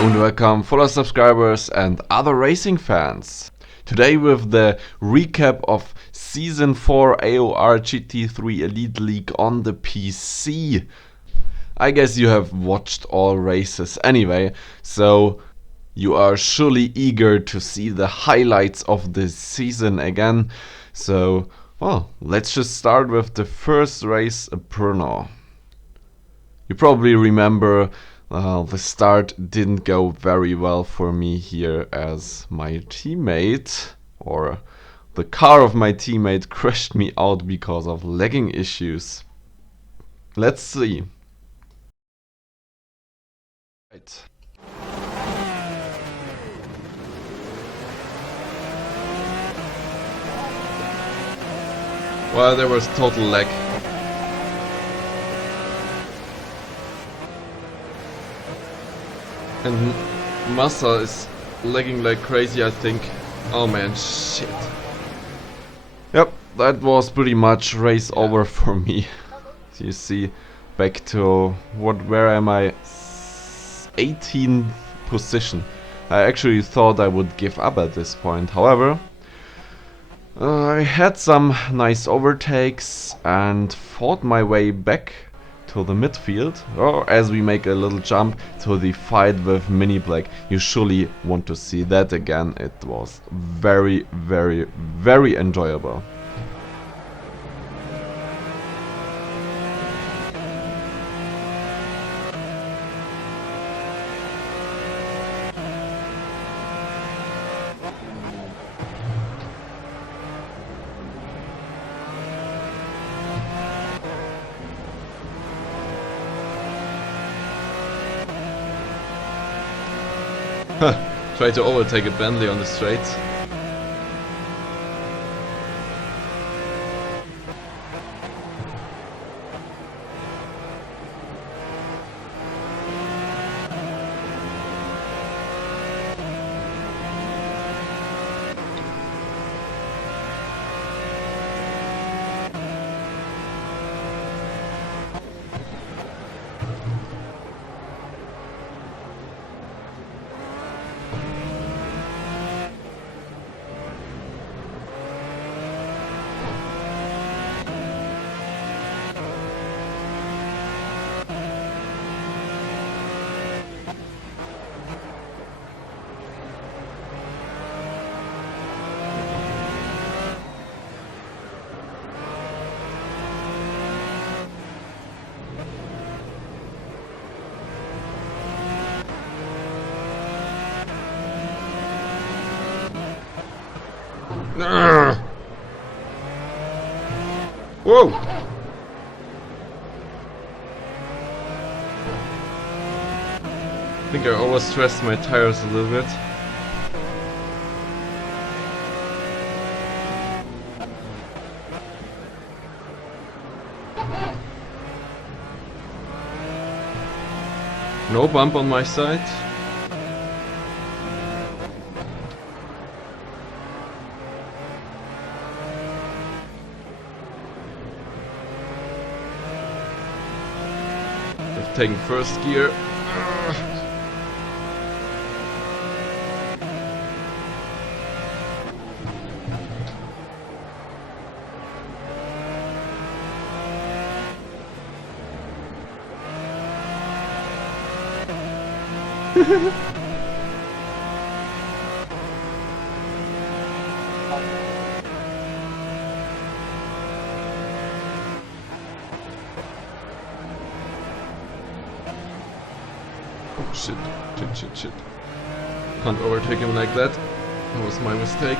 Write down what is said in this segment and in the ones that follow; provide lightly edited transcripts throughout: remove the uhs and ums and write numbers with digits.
Hello and welcome, fellow subscribers and other racing fans. Today with the recap of Season 4 AOR GT3 Elite League on the PC. I guess you have watched all races anyway, so you are surely eager to see the highlights of this season again. So, well, let's just start with the first race, Brno. You probably remember the start didn't go very well for me here, as my teammate, or the car of my teammate, crashed me out because of lagging issues. Let's see. Right. Well, there was total lag. And Massa is lagging like crazy, I think. Oh man, shit. Yep, that was pretty much race over for me. So you see, back to where am I? 18th position. I actually thought I would give up at this point. However, I had some nice overtakes and fought my way back to the midfield, or as we make a little jump to the fight with Mini Black. You surely want to see that again. It was very, very, very enjoyable. Try to overtake a Bentley on the straights. Whoa! I think I overstressed my tires a little bit. No bump on my side. Taking first gear. Shit. Can't overtake him like that. That was my mistake.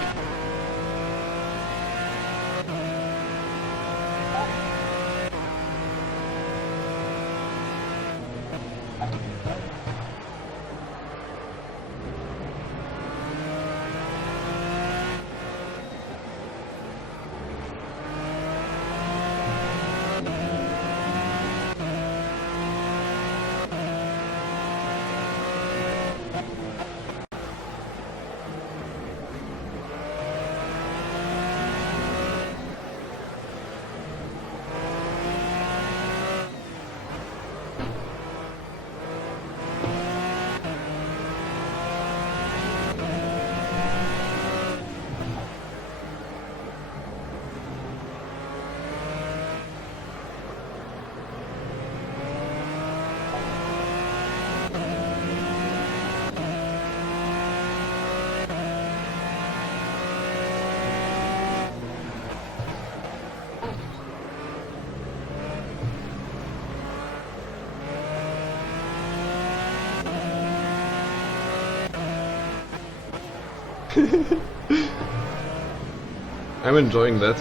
I'm enjoying that.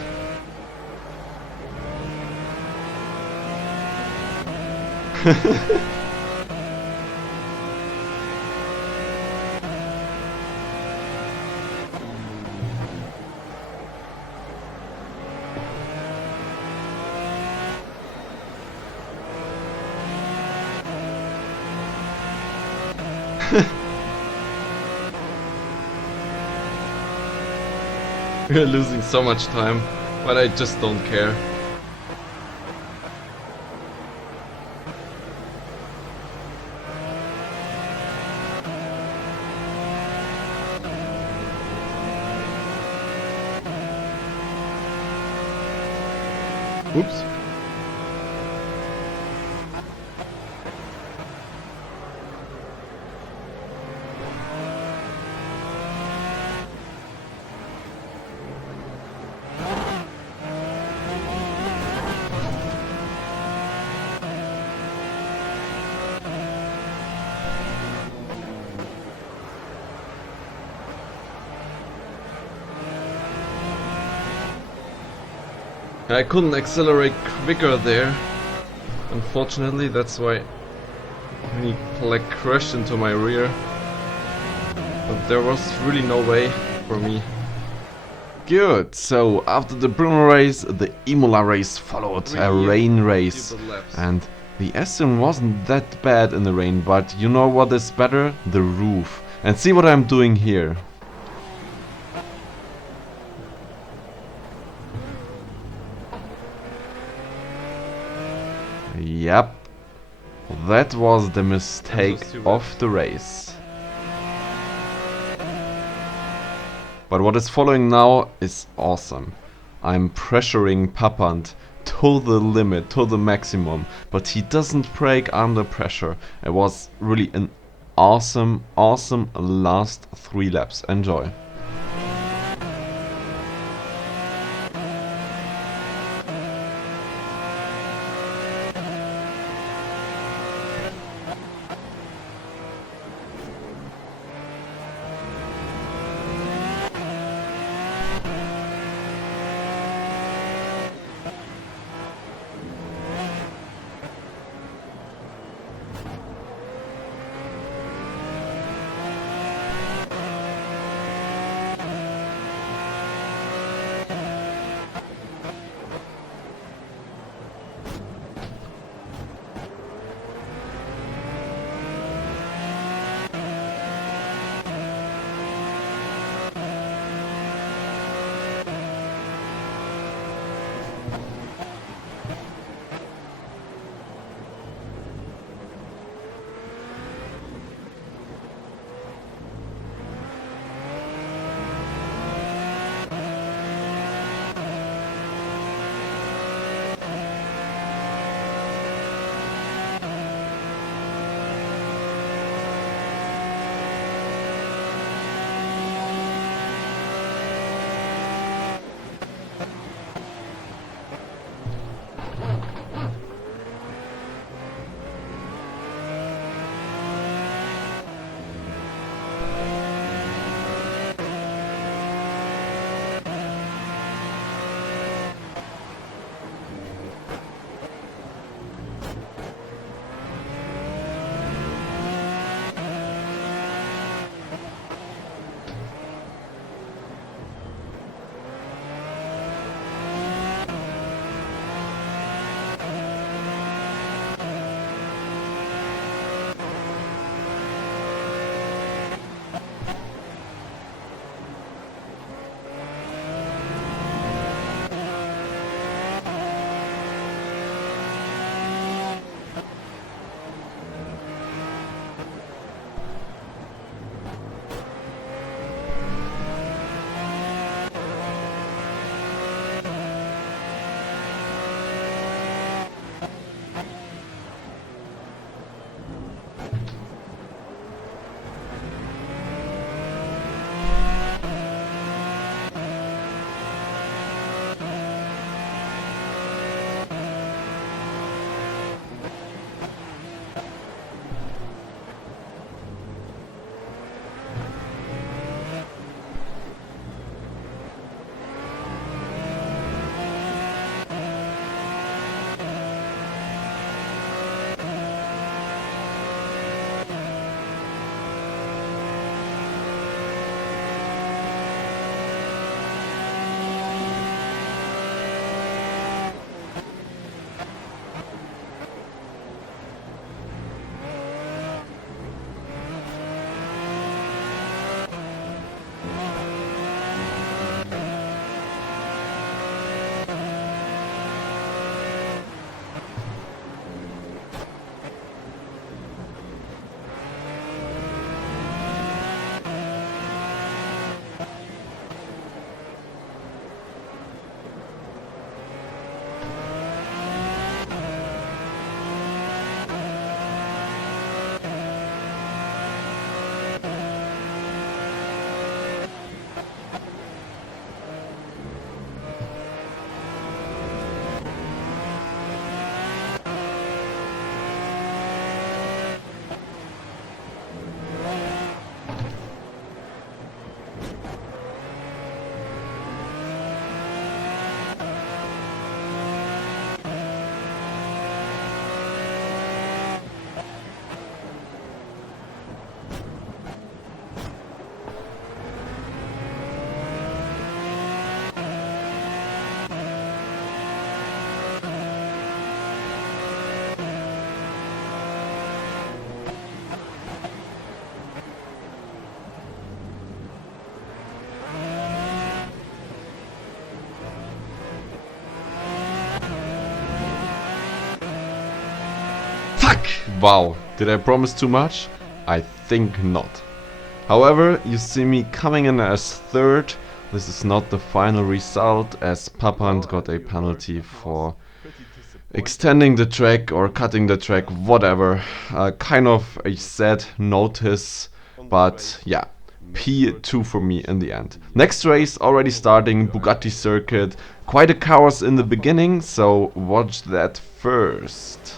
We're losing so much time, but I just don't care. Oops. I couldn't accelerate quicker there. Unfortunately, that's why he like crashed into my rear. But there was really no way for me. Good, so after the Brno race, the Imola race followed, a rain race. And the Aston wasn't that bad in the rain, but you know what is better? The roof. And see what I'm doing here. Yep, that was the mistake of the race. But what is following now is awesome. I'm pressuring Papand to the limit, to the maximum, but he doesn't break under pressure. It was really an awesome last 3 laps. Enjoy. Fuck! Wow, did I promise too much? I think not. However, you see me coming in as third. This is not the final result, as Papand got a penalty for extending the track or cutting the track, whatever. Kind of a sad notice, but yeah. P2 for me in the end. Next race already starting, Bugatti circuit. Quite a chaos in the beginning, so watch that first.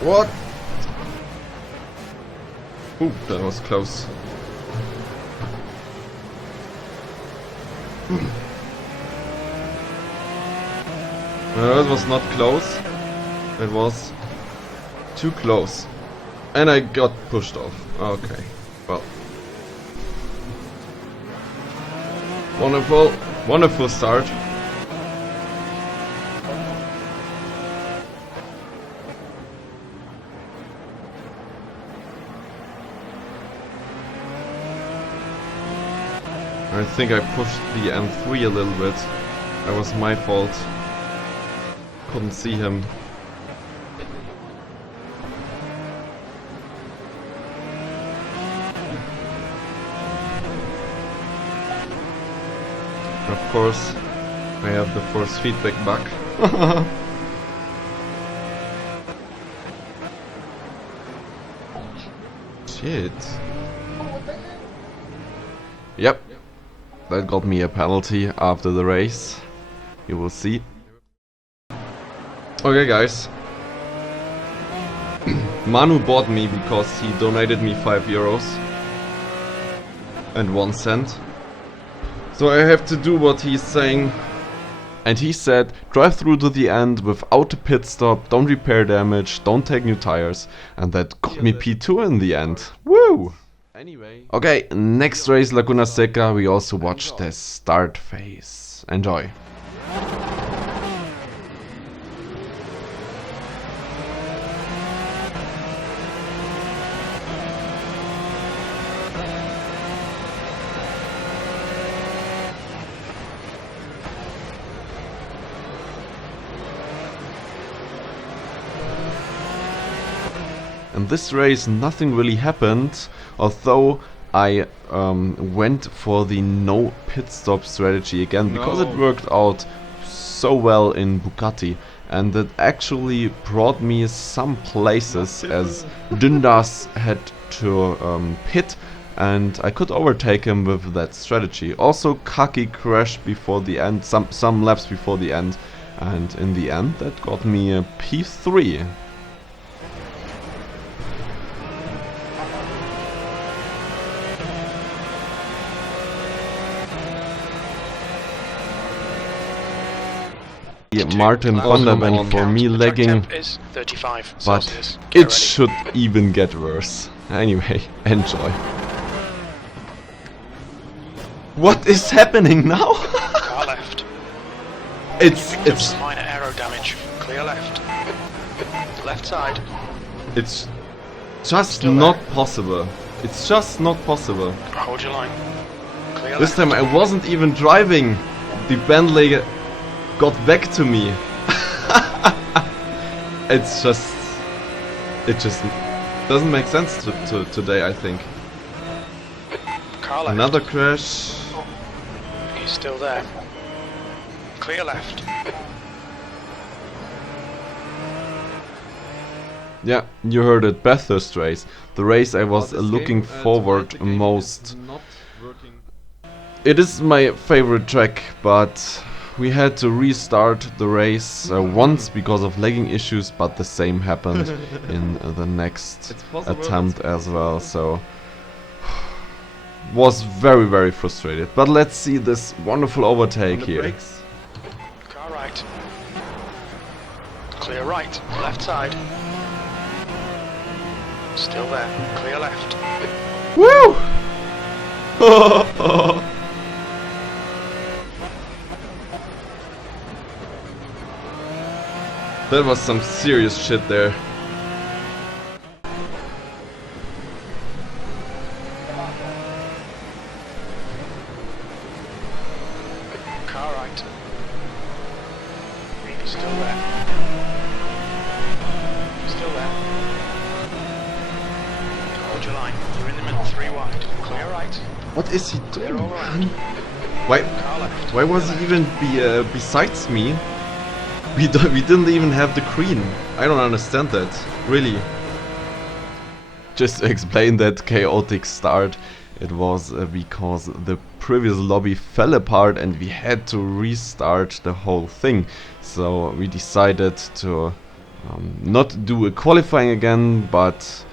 What? Ooh, that was close. Well, it was not close. It was too close. And I got pushed off. Okay, well. Wonderful, wonderful start. I think I pushed the M3 a little bit. That was my fault. Couldn't see him. Of course, I have the force feedback back. Shit. Yep. That got me a penalty after the race. You will see. Okay, guys. Manu bought me because he donated me 5 euros and 1 cent. So I have to do what he's saying. And he said, drive through to the end without a pit stop, don't repair damage, don't take new tires. And that got me P2 in the end. Woo! Okay, next race Laguna Seca, we also watch the start phase. Enjoy. In this race nothing really happened, although I went for the no pit stop strategy again because it worked out so well in Bugatti, and it actually brought me some places as Dundas had to pit and I could overtake him with that strategy. Also Kaki crashed before the end, some laps before the end, and in the end that got me a P3. Martin van der Ven for me lagging, but it should even get worse. Anyway, enjoy. What is happening now? Car left. It's minor aero damage. Clear left. Left side. It's just not possible. It's just not possible. Hold your line. Clear This left. time I wasn't even driving. The Bentley got back to me. It just doesn't make sense to today, I think. Car left. Another crash. He's still there. Clear left. Yeah, you heard it, Bathurst race. The race I was looking forward most. It is my favorite track, but we had to restart the race once because of lagging issues, but the same happened in the next attempt as well, so was very frustrated. But let's see this wonderful overtake here. Car right. Clear right. Left side. Still there. Clear left. Woo! That was some serious shit there. Hold your line. You're in the middle, 3 wide. Clear right. What is he Clear doing? all around. Why? Car left. Why was he even besides me? We didn't even have the green. I don't understand that. Really. Just to explain that chaotic start, it was because the previous lobby fell apart and we had to restart the whole thing. So we decided to not do a qualifying again, but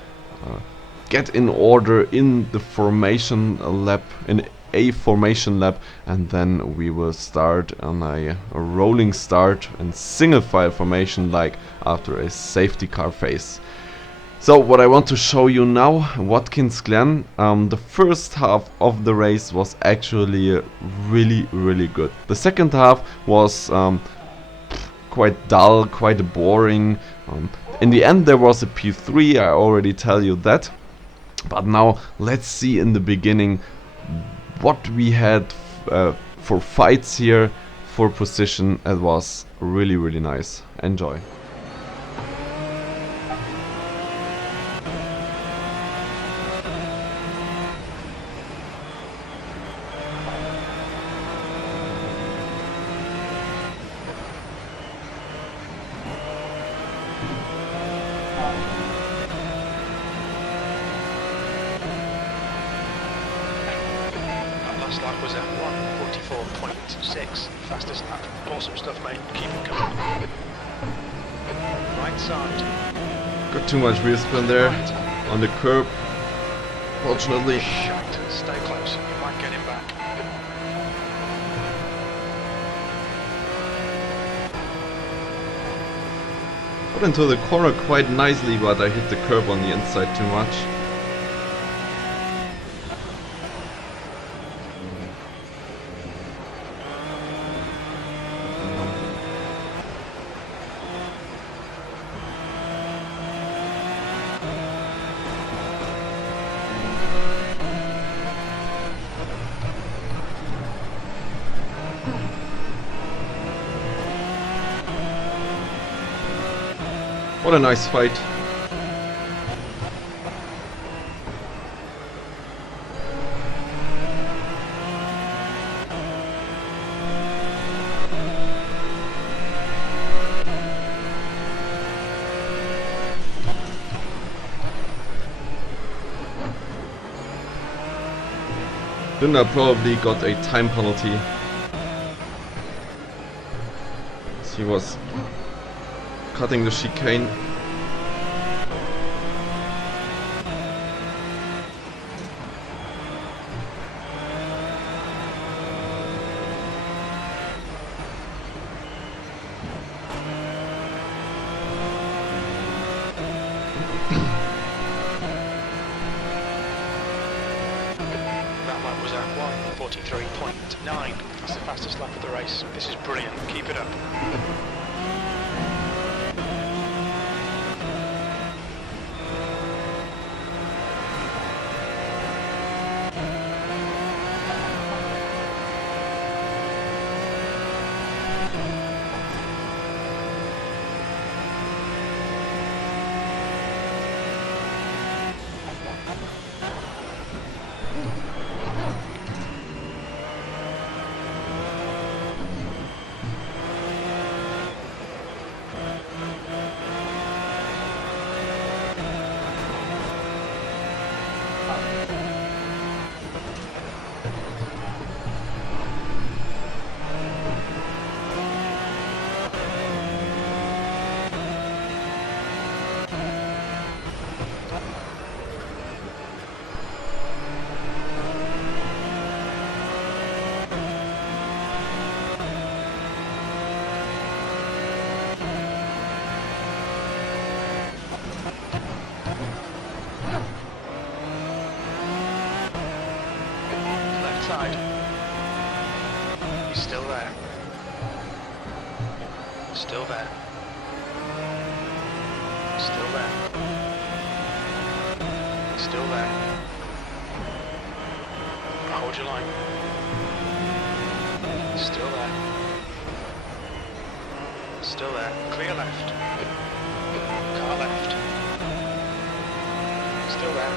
get in order in the formation lap, in a formation lap, and then we will start on a rolling start and single file formation like after a safety car phase. So what I want to show you now, Watkins Glen, the first half of the race was actually really good. The second half was quite dull, quite boring. In the end there was a P3, I already tell you that. But now let's see in the beginning what we had for fights here, for position. It was really nice. Enjoy. Last lap was at 1:44.6, fastest lap. Awesome stuff, mate. Keep it coming. Right side. Got too much wheel spin there on the curb. Fortunately. Shite. Stay close. You might get him back. Got into the corner quite nicely, but I hit the curb on the inside too much. What a nice fight. Luna probably got a time penalty. He was cutting the chicane. That lap was at 1:43.9. That's the fastest lap of the race. This is brilliant. Keep it up. Side. He's still there. Still there. Still there. Still there. Hold your line. Still there. Still there. Clear left. Car left. still there.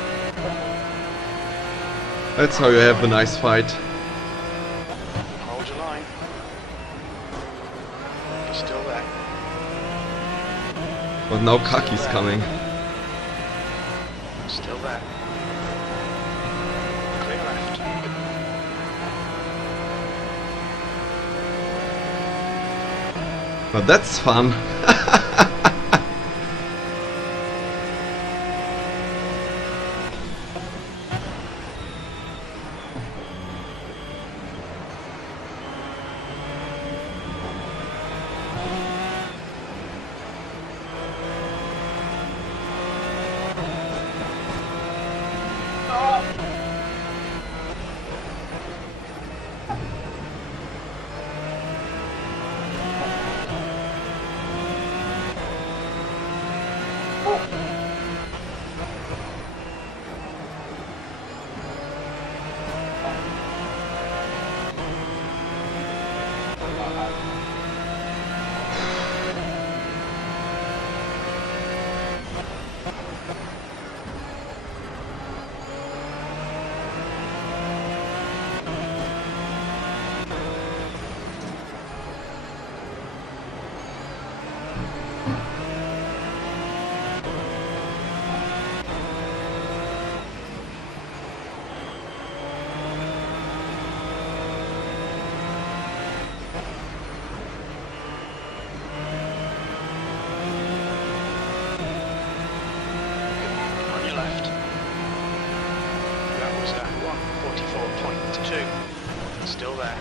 That's how you have a nice fight. Hold your line. He's still there. But now Kaki's coming. Still there. Clear left. Now that's fun. Still there.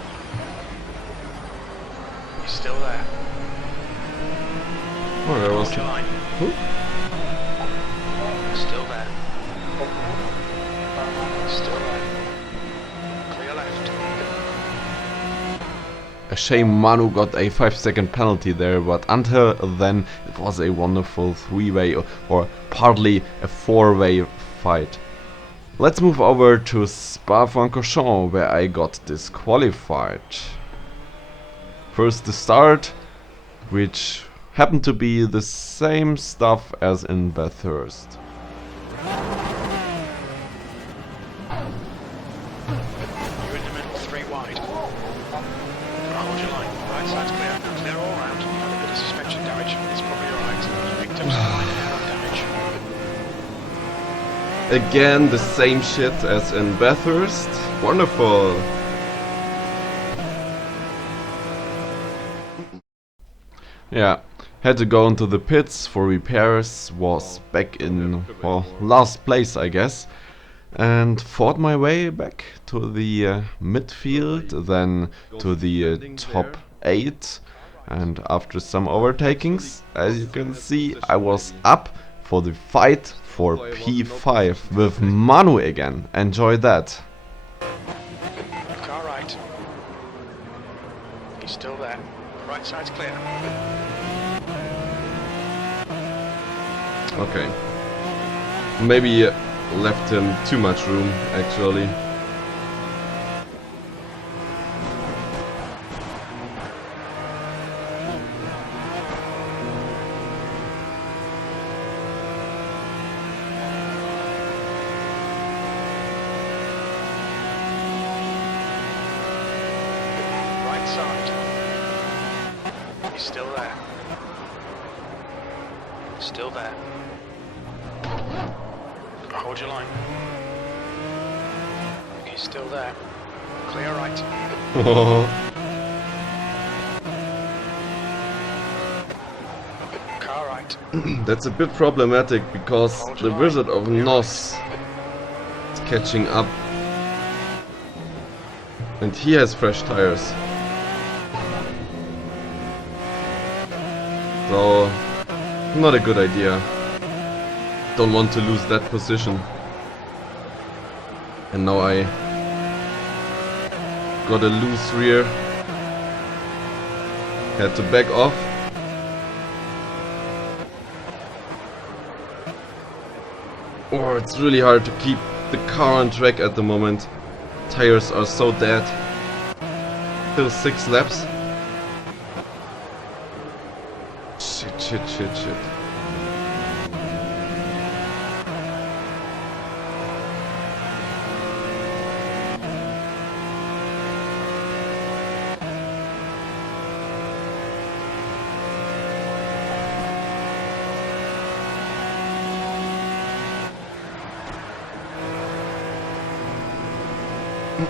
He's still there. Oh, there was. Hold your line. Who? Still there. Still there. Clear left. A shame Manu got a 5-second penalty there, but until then it was a wonderful 3-way or partly a 4-way fight. Let's move over to Spa-Francorchamps, where I got disqualified. First the start, which happened to be the same stuff as in Bathurst. You're in the middle, 3 wide. Hold your line. Right side's clear. Clear all round. You had a bit of suspension damage. It's probably alright. You picked up some minor air damage. Again the same shit as in Bathurst. Wonderful. Yeah, had to go into the pits for repairs, was back in, well, last place I guess, and fought my way back to the midfield, then to the top 8, and after some overtakings, as you can see, I was up for the fight for P5 with Manu again. Enjoy that. Car right. He's still there. Right side's clear. Okay. Maybe left him too much room, actually. Right side. He's still there. Still there. Hold your line. He's still there. Clear right. Car right. That's a bit problematic because the Wizard of Nos is catching up. And he has fresh tires. So, not a good idea. Don't want to lose that position. And now I got a loose rear. Had to back off. Oh, it's really hard to keep the car on track at the moment. Tires are so dead. Still 6 laps. Shit. I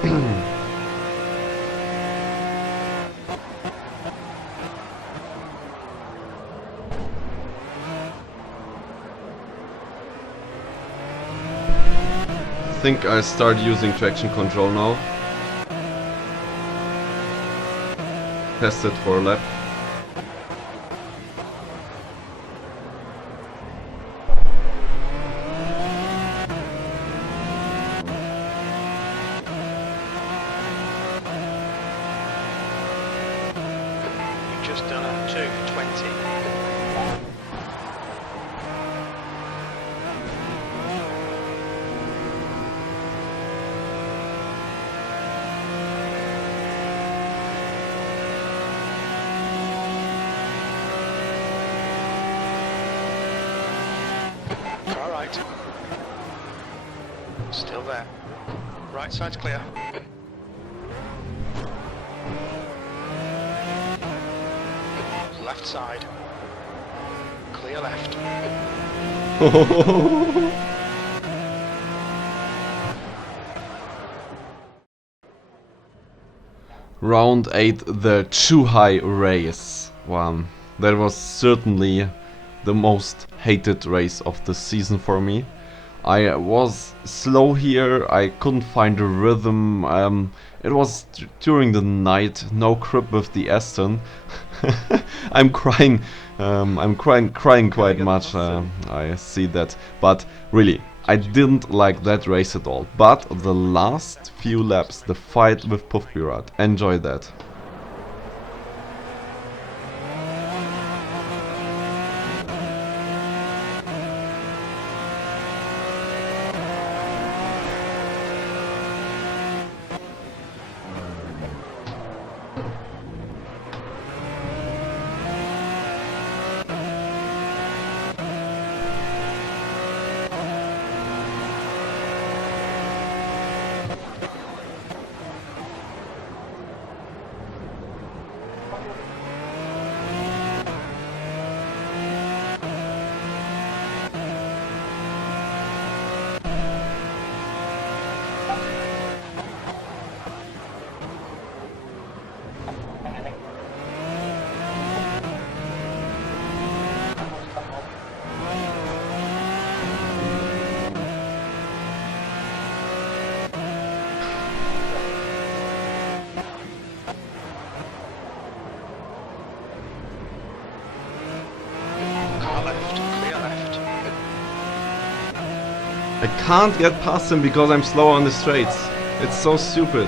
think I start using traction control now. Test it for a lap. You've just done a 2:20. Car right. Still there. Right side's clear. Left side. Clear left. Round 8, the Zhuhai race. Wow, that was certainly the most hated race of the season for me. I was slow here, I couldn't find a rhythm, it was during the night, no grip with the Aston. I'm crying quite much, I see that, but really, I didn't like that race at all. But the last few laps, the fight with Puffpirat, enjoy that. I can't get past him because I'm slow on the straights. It's so stupid.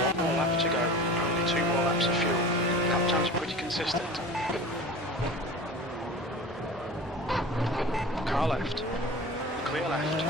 One more lap to go. Only 2 more laps of fuel. Lap times are pretty consistent. Car left. Clear left.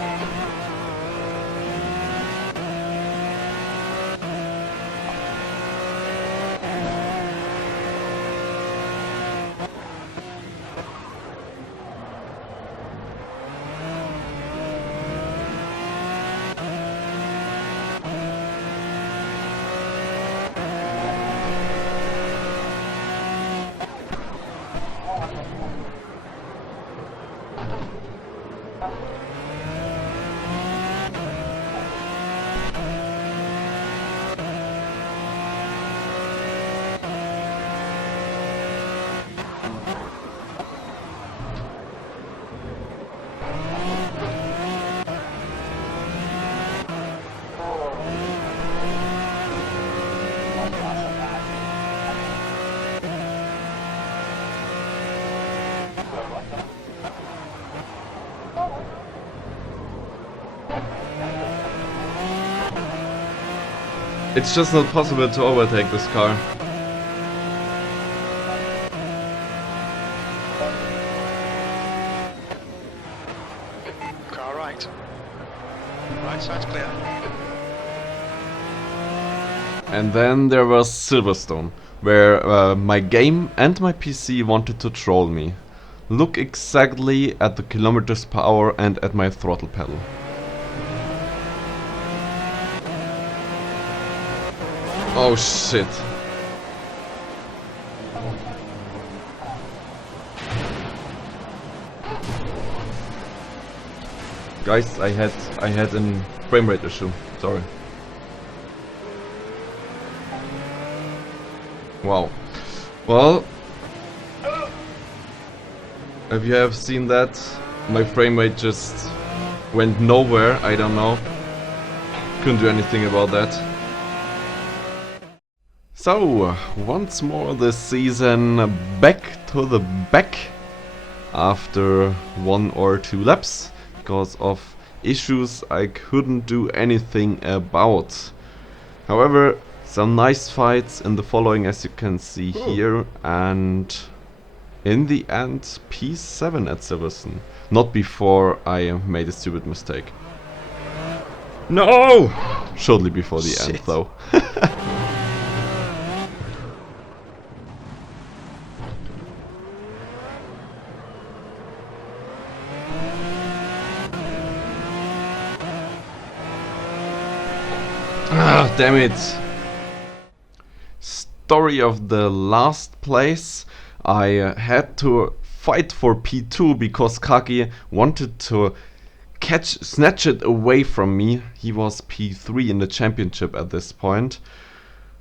It's just not possible to overtake this car. Car right. Right side's clear. And then there was Silverstone, where my game and my PC wanted to troll me. Look exactly at the kilometers per hour and at my throttle pedal. Oh shit. Guys, I had a frame rate issue. Sorry. Wow. Well, if you have seen that, my frame rate just went nowhere. I don't know. Couldn't do anything about that. So, once more this season, back to the back after 1 or 2 laps because of issues I couldn't do anything about. However, some nice fights in the following, as you can see here, and in the end P7 at Silverstone. Not before I made a stupid mistake. No! Shortly before the end though. Ah, damn it! Story of the last place. I had to fight for P2 because Kaki wanted to snatch it away from me. He was P3 in the championship at this point.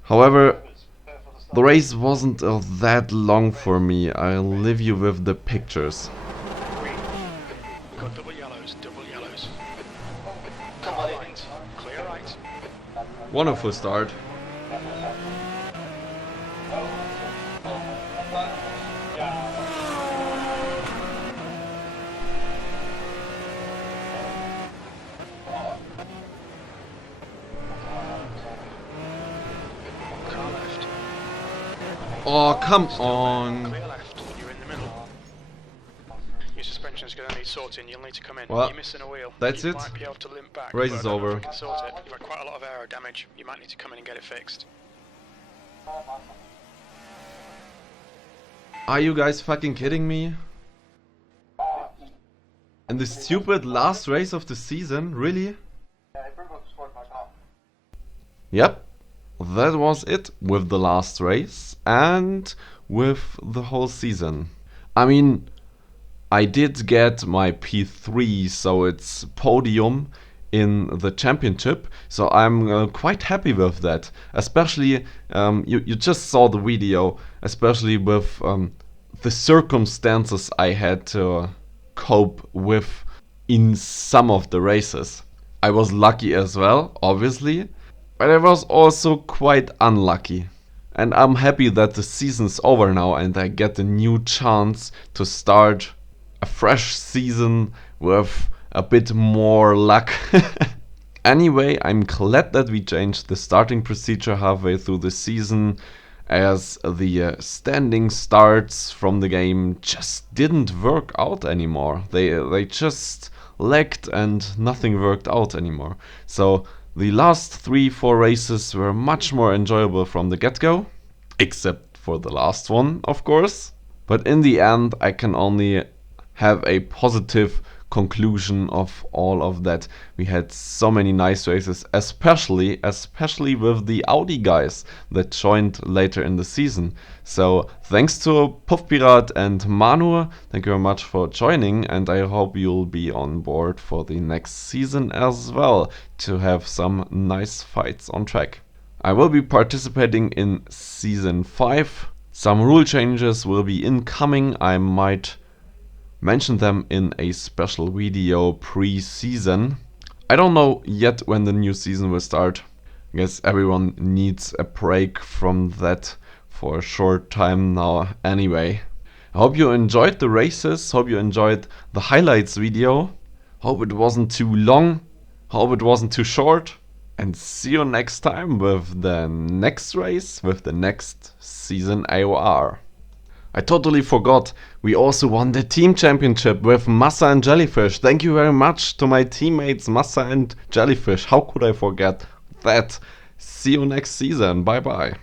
However, the race wasn't that long for me. I'll leave you with the pictures. Got double yellows. Come on, right. Clear right. Wonderful start. Oh, come on. Clear left. You're in the middle. Your suspension's going to need sorting. You'll need to come in. Well, you're missing a wheel. that's you it. Might be able to limp back. Race but is I don't know over. if we can sort it. You've had quite a lot of aero damage. You might need to come in and get it fixed. Are you guys fucking kidding me? And the stupid last race of the season? Really? Yep. That was it with the last race and with the whole season. I mean, I did get my P3, so it's podium in the championship, so I'm quite happy with that. Especially, you just saw the video, especially with the circumstances I had to cope with in some of the races. I was lucky as well, obviously. But I was also quite unlucky. And I'm happy that the season's over now and I get a new chance to start a fresh season with a bit more luck. Anyway, I'm glad that we changed the starting procedure halfway through the season, as the standing starts from the game just didn't work out anymore. They just lagged and nothing worked out anymore. So the last 3-4 races were much more enjoyable from the get-go, except for the last one, of course. But in the end, I can only have a positive conclusion of all of that. We had so many nice races, especially with the Audi guys that joined later in the season. So thanks to Puffpirat and Manu, thank you very much for joining, and I hope you'll be on board for the next season as well to have some nice fights on track. I will be participating in season 5. Some rule changes will be incoming. I might mention them in a special video pre-season. I don't know yet when the new season will start. I guess everyone needs a break from that for a short time now anyway. I hope you enjoyed the races, hope you enjoyed the highlights video. Hope it wasn't too long, hope it wasn't too short. And see you next time with the next race, with the next season AOR. I totally forgot, we also won the team championship with Massa and Jellyfish. Thank you very much to my teammates Massa and Jellyfish. How could I forget that? See you next season. Bye bye.